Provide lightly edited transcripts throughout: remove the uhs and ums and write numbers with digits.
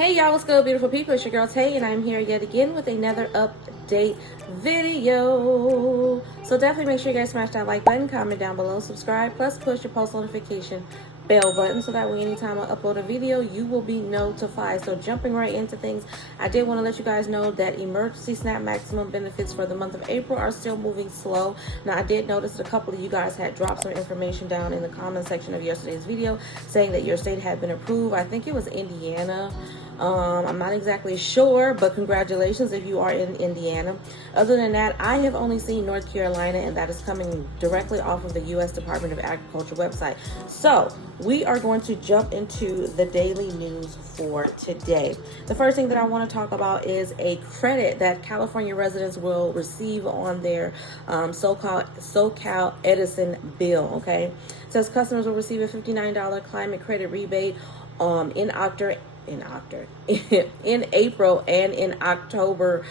Hey y'all, what's good, beautiful people? It's your girl Tay, and I'm here yet again with another update video. So definitely make sure you guys smash that like button, comment down below, subscribe, plus push your post notification bell button so that way anytime I upload a video, you will be notified. So jumping right into things, I did want to let you guys know that emergency SNAP maximum benefits for the month of April are still moving slow. Now, I did notice that a couple of you guys had dropped some information down in the comment section of yesterday's video saying that your state had been approved. I think it was Indiana. I'm not exactly sure, but congratulations if you are in Indiana. Other than that, I have only seen North Carolina, and that is coming directly off of the U.S. Department of Agriculture website. So we are going to jump into the daily news for today. The first thing that I want to talk about is a credit that California residents will receive on their SoCal Edison bill. Okay, it says customers will receive a $59 climate credit rebate in April and in October.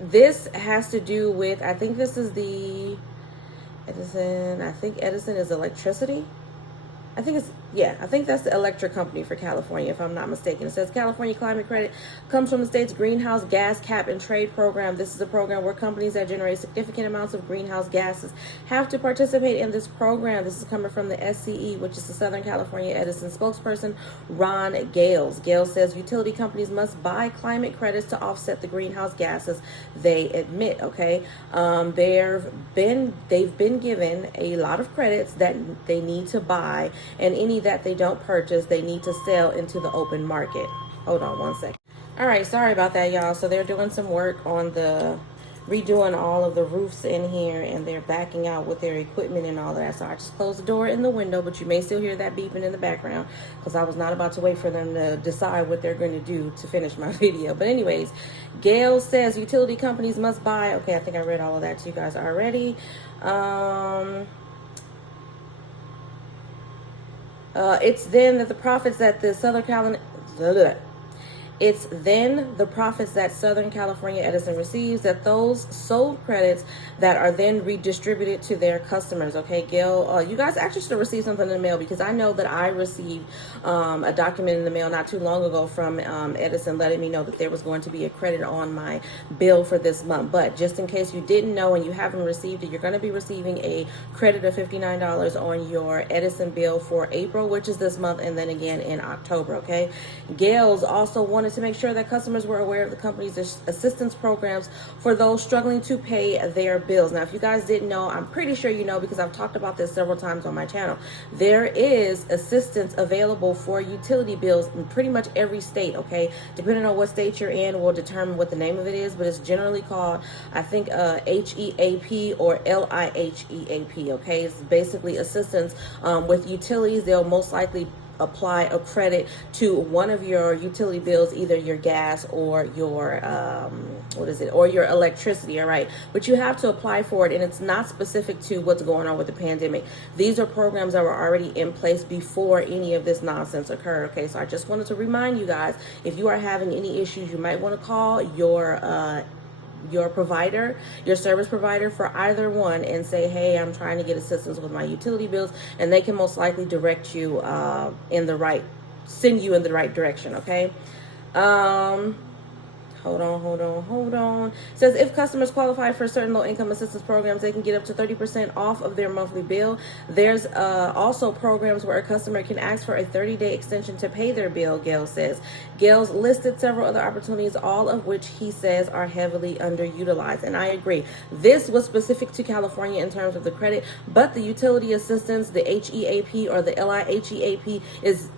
This has to do with, I think this is the Edison. I think Edison is electricity. I think that's the electric company for California, if I'm not mistaken. It says California Climate Credit comes from the state's Greenhouse Gas Cap and Trade Program. This is a program where companies that generate significant amounts of greenhouse gases have to participate in this program. This is coming from the SCE, which is the Southern California Edison spokesperson, Ron Gales. Gales says utility companies must buy climate credits to offset the greenhouse gases they emit. Okay, they've been given a lot of credits that they need to buy, and any that they don't purchase, they need to sell into the open market. Hold on one second. All right, sorry about that, y'all. So they're doing some work on redoing all of the roofs in here, and they're backing out with their equipment and all that. So I just closed the door in the window, but you may still hear that beeping in the background because I was not about to wait for them to decide what they're going to do to finish my video. But anyways, Gail says utility companies must buy. Okay, I think I read all of that to you guys already. It's then that the profits that the Southern California Edison receives, that those sold credits that are then redistributed to their customers. Okay, Gail, you guys actually should have received something in the mail, because I know that I received a document in the mail not too long ago from Edison letting me know that there was going to be a credit on my bill for this month. But just in case you didn't know and you haven't received it, you're going to be receiving a credit of $59 on your Edison bill for April, which is this month, and then again in October. Okay, Gail's also wanted to make sure that customers were aware of the company's assistance programs for those struggling to pay their bills. Now, if you guys didn't know, I'm pretty sure you know, because I've talked about this several times on my channel. There is assistance available for utility bills in pretty much every state. Okay, depending on what state you're in will determine what the name of it is, but it's generally called, I think, HEAP or LIHEAP. Okay, it's basically assistance with utilities. They'll most likely apply a credit to one of your utility bills, either your gas or your or your electricity. All right, but you have to apply for it, and it's not specific to what's going on with the pandemic. These are programs that were already in place before any of this nonsense occurred. Okay, so I just wanted to remind you guys, if you are having any issues, you might want to call your provider, your service provider for either one, and say, hey, I'm trying to get assistance with my utility bills, and they can most likely direct you send you in the right direction. Okay, hold on. It says if customers qualify for certain low-income assistance programs, they can get up to 30% off of their monthly bill. There's also programs where a customer can ask for a 30-day extension to pay their bill, Gail says. Gail's listed several other opportunities, all of which he says are heavily underutilized. And I agree. This was specific to California in terms of the credit, but the utility assistance, the HEAP or the LIHEAP, is,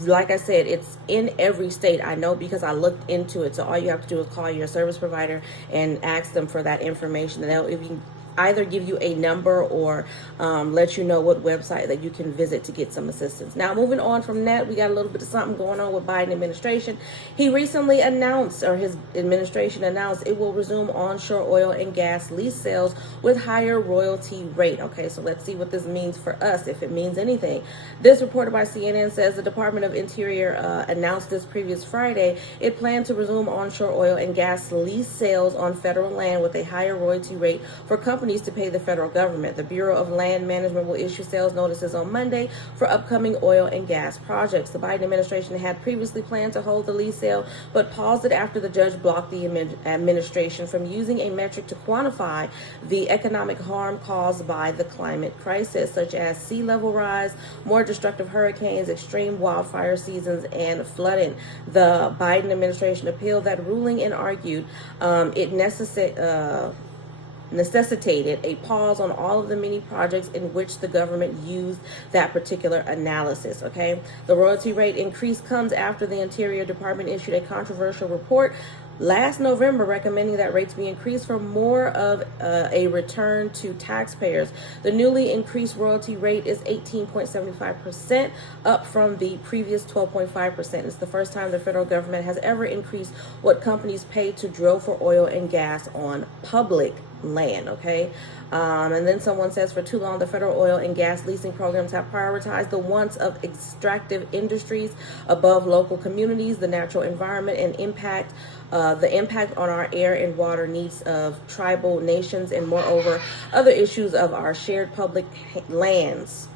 like I said, it's in every state. I know because I looked into it. So all you have to do is call your service provider and ask them for that information. And they'll either give you a number or let you know what website that you can visit to get some assistance. Now, moving on from that, we got a little bit of something going on with Biden administration. He recently announced, or his administration announced, it will resume onshore oil and gas lease sales with higher royalty rate. Okay, so let's see what this means for us, if it means anything. This, reported by CNN, says the Department of Interior announced this previous Friday it planned to resume onshore oil and gas lease sales on federal land with a higher royalty rate for companies companies to pay the federal government. The Bureau of Land Management will issue sales notices on Monday for upcoming oil and gas projects. The Biden administration had previously planned to hold the lease sale, but paused it after the judge blocked the administration from using a metric to quantify the economic harm caused by the climate crisis, such as sea level rise, more destructive hurricanes, extreme wildfire seasons, and flooding. The Biden administration appealed that ruling and argued it necessitated a pause on all of the many projects in which the government used that particular analysis. Okay, the royalty rate increase comes after the Interior Department issued a controversial report last November recommending that rates be increased for more of a return to taxpayers. The newly increased royalty rate is 18.75%, up from the previous 12.5%. It's the first time the federal government has ever increased what companies pay to drill for oil and gas on public land. Okay, and then someone says, for too long the federal oil and gas leasing programs have prioritized the wants of extractive industries above local communities, the natural environment, and the impact on our air and water needs of tribal nations, and moreover other issues of our shared public lands.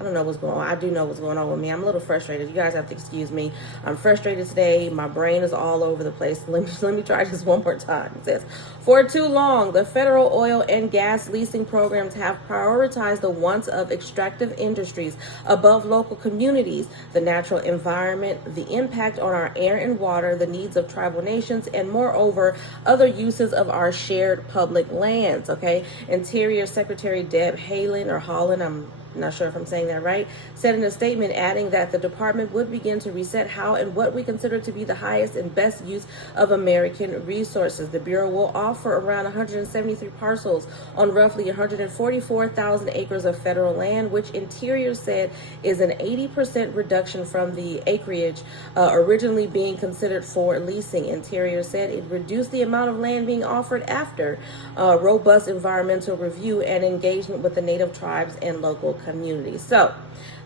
I don't know what's going on. I do know what's going on with me. I'm a little frustrated. You guys have to excuse me. I'm frustrated today. My brain is all over the place. Let me try this one more time. It says, for too long, the federal oil and gas leasing programs have prioritized the wants of extractive industries above local communities, the natural environment, the impact on our air and water, the needs of tribal nations, and moreover, other uses of our shared public lands. Okay. Interior Secretary Deb Haaland, I'm not sure if I'm saying that right, said in a statement, adding that the department would begin to reset how and what we consider to be the highest and best use of American resources. The Bureau will offer around 173 parcels on roughly 144,000 acres of federal land, which Interior said is an 80% reduction from the acreage originally being considered for leasing. Interior said it reduced the amount of land being offered after robust environmental review and engagement with the native tribes and local communities. So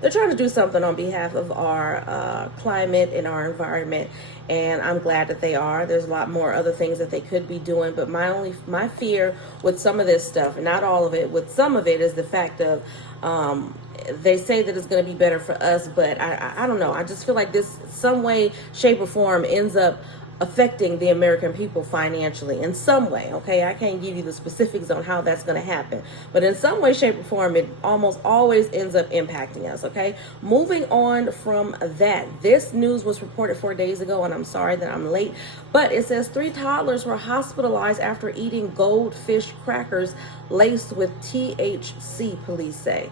they're trying to do something on behalf of our climate and our environment, and I'm glad that they are. There's a lot more other things that they could be doing, but my fear with some of this stuff, not all of it, with some of it, is the fact of they say that it's going to be better for us, but I don't know. I just feel like this, some way, shape, or form, ends up affecting the American people financially in some way. Okay, I can't give you the specifics on how that's going to happen, but in some way, shape, or form, it almost always ends up impacting us. Okay, moving on from that, this news was reported 4 days ago, and I'm sorry that I'm late, but it says 3 toddlers were hospitalized after eating goldfish crackers laced with THC, police say.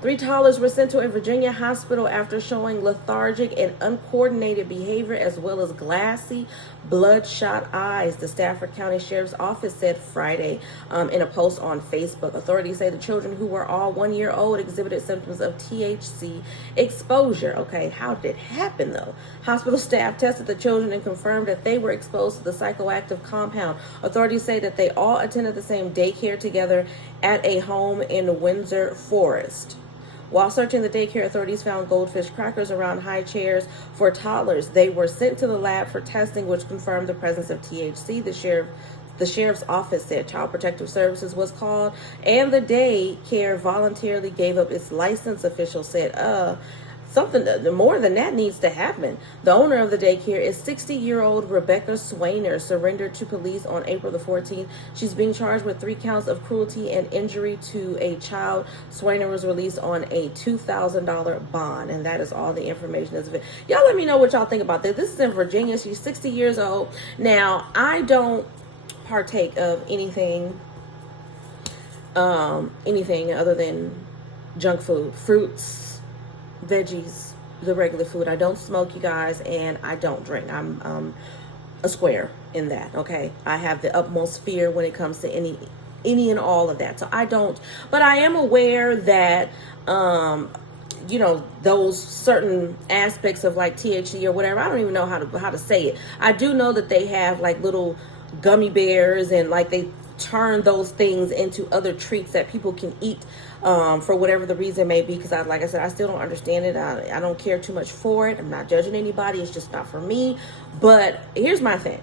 3 toddlers were sent to a Virginia hospital after showing lethargic and uncoordinated behavior, as well as glassy, bloodshot eyes, the Stafford County Sheriff's Office said Friday in a post on Facebook. Authorities say the children, who were all 1 year old, exhibited symptoms of THC exposure. Okay, how did it happen though? Hospital staff tested the children and confirmed that they were exposed to the psychoactive compound. Authorities say that they all attended the same daycare together at a home in Windsor Forest. While searching the daycare, authorities found goldfish crackers around high chairs for toddlers. They were sent to the lab for testing, which confirmed the presence of THC. The sheriff's office said Child Protective Services was called, and the daycare voluntarily gave up its license. Officials said, something more than that needs to happen. The owner of the daycare is 60-year-old Rebecca Swainer, surrendered to police on April the 14th. She's being charged with 3 counts of cruelty and injury to a child. Swainer was released on a $2,000 bond, and that is all the information that's available. Y'all let me know what y'all think about this. This is in Virginia. She's 60 years old. Now, I don't partake of anything other than junk food, fruits, veggies, the regular food. I don't smoke, you guys, and I don't drink. I'm a square in that. Okay, I have the utmost fear when it comes to any and all of that. So I don't, but I am aware that those certain aspects of like THC or whatever, I don't even know how to say it. I do know that they have like little gummy bears, and like they turn those things into other treats that people can eat for whatever the reason may be, because like I said, I still don't understand it. I don't care too much for it. I'm not judging anybody. It's just not for me. But here's my thing.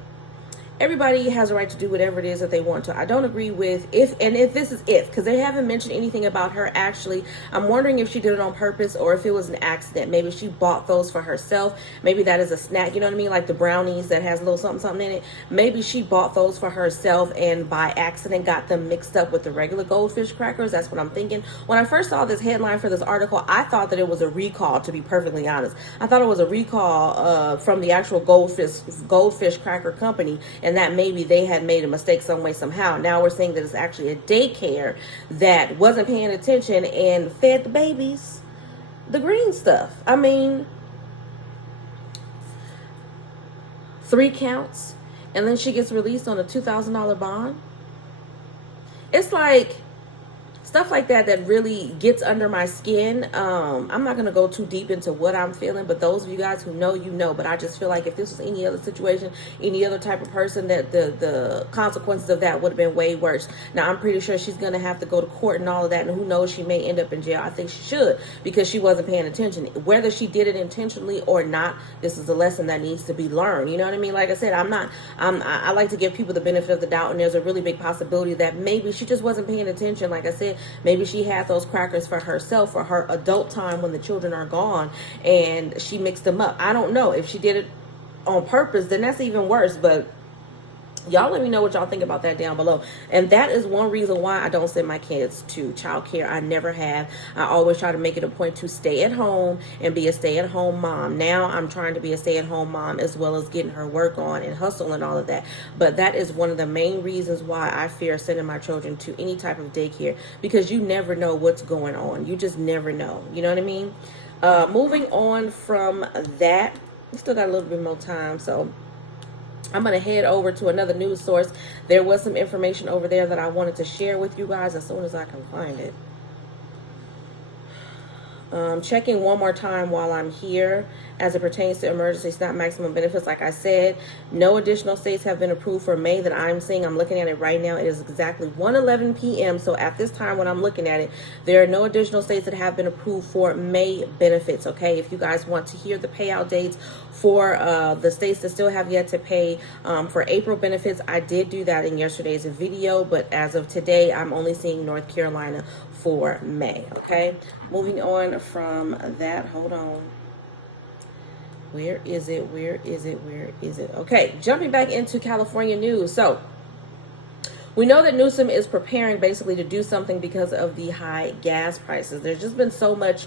everybody has a right to do whatever it is that they want to. I don't agree with if this is if, because they haven't mentioned anything about her actually. I'm wondering if she did it on purpose or if it was an accident. Maybe she bought those for herself. Maybe that is a snack, you know what I mean? Like the brownies that has a little something, something in it. Maybe she bought those for herself and by accident got them mixed up with the regular goldfish crackers. That's what I'm thinking. When I first saw this headline for this article, I thought that it was a recall, to be perfectly honest. I thought it was a recall from the actual goldfish cracker company, and that maybe they had made a mistake some way, somehow. Now we're saying that it's actually a daycare that wasn't paying attention and fed the babies the green stuff. I mean, 3 counts, and then she gets released on a $2,000 bond. It's like stuff like that that really gets under my skin. I'm not going to go too deep into what I'm feeling, but those of you guys who know, you know. But I just feel like if this was any other situation, any other type of person, that the consequences of that would have been way worse. Now, I'm pretty sure she's going to have to go to court and all of that, and who knows, she may end up in jail. I think she should, because she wasn't paying attention. Whether she did it intentionally or not, this is a lesson that needs to be learned. You know what I mean? Like I said, I like to give people the benefit of the doubt, and there's a really big possibility that maybe she just wasn't paying attention. Like I said, maybe she had those crackers for herself for her adult time when the children are gone, and she mixed them up. I don't know. If she did it on purpose, then that's even worse. But y'all let me know what y'all think about that down below. And that is one reason why I don't send my kids to childcare. I never have. I always try to make it a point to stay at home and be a stay-at-home mom. Now I'm trying to be a stay-at-home mom as well as getting her work on and hustle and all of that. But that is one of the main reasons why I fear sending my children to any type of daycare, because you never know what's going on. You just never know. You know what I mean? Moving on from that, we still got a little bit more time, so I'm going to head over to another news source. There was some information over there that I wanted to share with you guys as soon as I can find it. Checking one more time while I'm here as it pertains to emergency SNAP maximum benefits. Like I said, no additional states have been approved for May that I'm seeing. I'm looking at it right now. It is exactly 1:11 p.m. So at this time when I'm looking at it, there are no additional states that have been approved for May benefits. Okay, if you guys want to hear the payout dates for the states that still have yet to pay for April benefits, I did do that in yesterday's video. But as of today, I'm only seeing North Carolina for May. Okay, moving on from that, hold on. Where is it? Where is it? Where is it? Okay, jumping back into California news. So we know that Newsom is preparing basically to do something because of the high gas prices. There's just been so much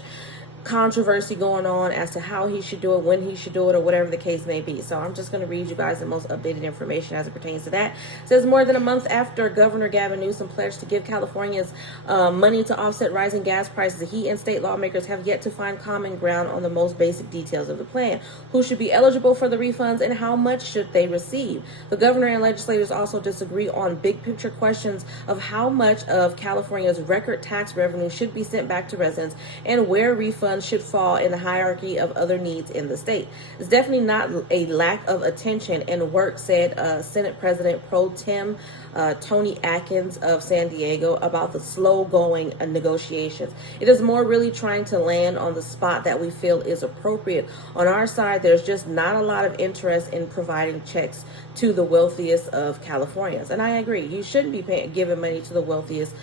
controversy going on as to how he should do it, when he should do it, or whatever the case may be. So I'm just going to read you guys the most updated information as it pertains to that. It says more than a month after Governor Gavin Newsom pledged to give Californians money to offset rising gas prices, he and state lawmakers have yet to find common ground on the most basic details of the plan. Who should be eligible for the refunds and how much should they receive? The governor and legislators also disagree on big picture questions of how much of California's record tax revenue should be sent back to residents and where refunds should fall in the hierarchy of other needs in the state. It's definitely not a lack of attention and work, said Senate President Pro Tem Tony Atkins of San Diego about the slow-going negotiations. It is more really trying to land on the spot that we feel is appropriate. On our side, there's just not a lot of interest in providing checks to the wealthiest of Californians. And I agree. You shouldn't be giving money to the wealthiest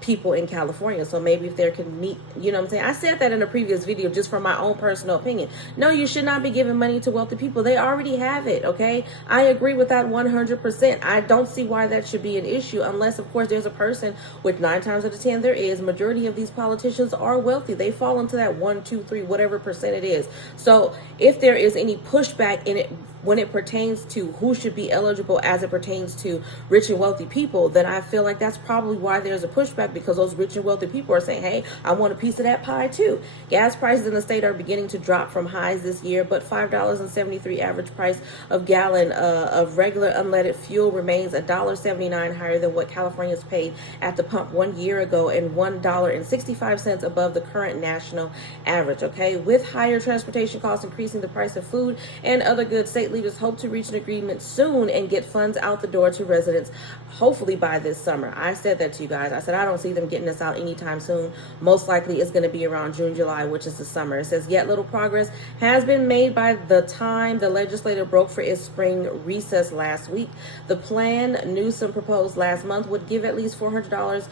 people in California. So maybe if there can meet, you know what I'm saying? I said that in a previous video just from my own personal opinion. No, you should not be giving money to wealthy people. They already have it, okay? I agree with that 100%. I don't see why that should be an issue unless, of course, there's a person, which 9 times out of 10 there is. Majority of these politicians are wealthy. They fall into that 1, 2, 3, whatever percent it is. So if there is any pushback in it when it pertains to who should be eligible as it pertains to rich and wealthy people, then I feel like that's probably why there's a pushback, because those rich and wealthy people are saying, hey, I want a piece of that pie too. Gas prices in the state are beginning to drop from highs this year, but $5.73 average price of gallon of regular unleaded fuel remains $1.79 higher than what Californians paid at the pump 1 year ago and $1.65 above the current national average, okay? With higher transportation costs increasing the price of food and other goods, state leaders hope to reach an agreement soon and get funds out the door to residents, hopefully by this summer. I said that to you guys. I said I don't see them getting this out anytime soon. Most likely it's going to be around June, July, which is the summer. It says yet little progress has been made by the time the legislature broke for its spring recess last week. The plan Newsom proposed last month would give at least $400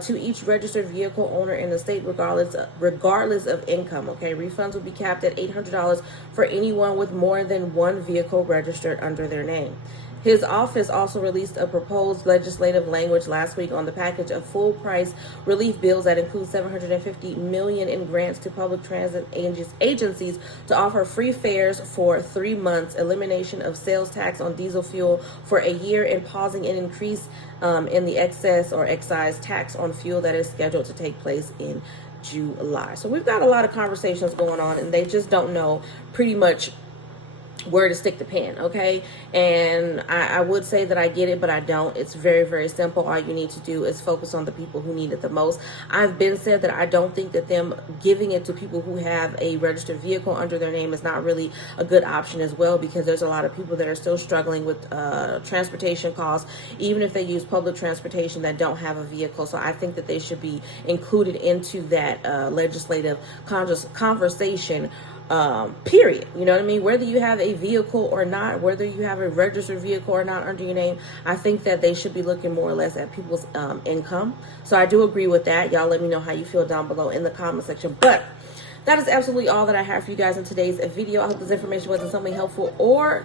to each registered vehicle owner in the state, regardless of income. Okay, refunds would be capped at $800 for anyone with more than one vehicle registered under their name. His office also released a proposed legislative language last week on the package of full price relief bills that include $750 million in grants to public transit agencies to offer free fares for 3 months, elimination of sales tax on diesel fuel for a year, and pausing an increase in the excess or excise tax on fuel that is scheduled to take place in July. So we've got a lot of conversations going on, and they just don't know pretty much where to stick the pen. Okay, and I would say that I get it, but I don't. It's very, very simple. All you need to do is focus on the people who need it the most. I've been said that I don't think that them giving it to people who have a registered vehicle under their name is not really a good option as well, because there's a lot of people that are still struggling with transportation costs, even if they use public transportation, that don't have a vehicle. So I think that they should be included into that legislative conversation, period. You know what I mean? Whether you have a vehicle or not, whether you have a registered vehicle or not under your name, I think that they should be looking more or less at people's income. So I do agree with that. Y'all let me know how you feel down below in the comment section. But that is absolutely all that I have for you guys in today's video. I hope this information wasn't something helpful or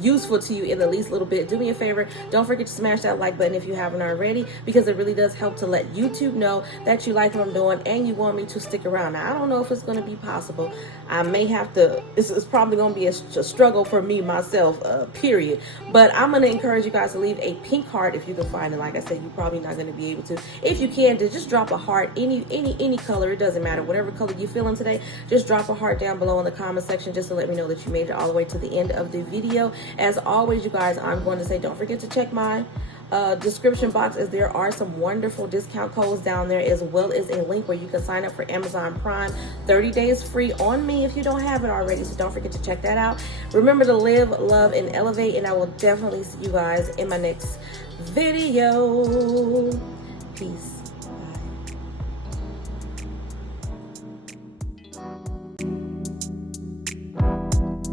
useful to you in the least little bit. Do me a favor, don't forget to smash that like button if you haven't already, because it really does help to let YouTube know that you like what I'm doing and you want me to stick around. Now, I don't know if it's going to be possible. I may have to, it's probably going to be a struggle for me myself, period. But I'm going to encourage you guys to leave a pink heart if you can find it. Like I said, you're probably not going to be able to. If you can, to just drop a heart, any color, it doesn't matter. Whatever color you're feeling today, just drop a heart down below in the comment section just to let me know that you made it all the way to the end of the video. As always, you guys, I'm going to say don't forget to check my description box, as there are some wonderful discount codes down there, as well as a link where you can sign up for Amazon Prime 30 days free on me if you don't have it already. So don't forget to check that out. Remember to live, love, and elevate, and I will definitely see you guys in my next video. Peace.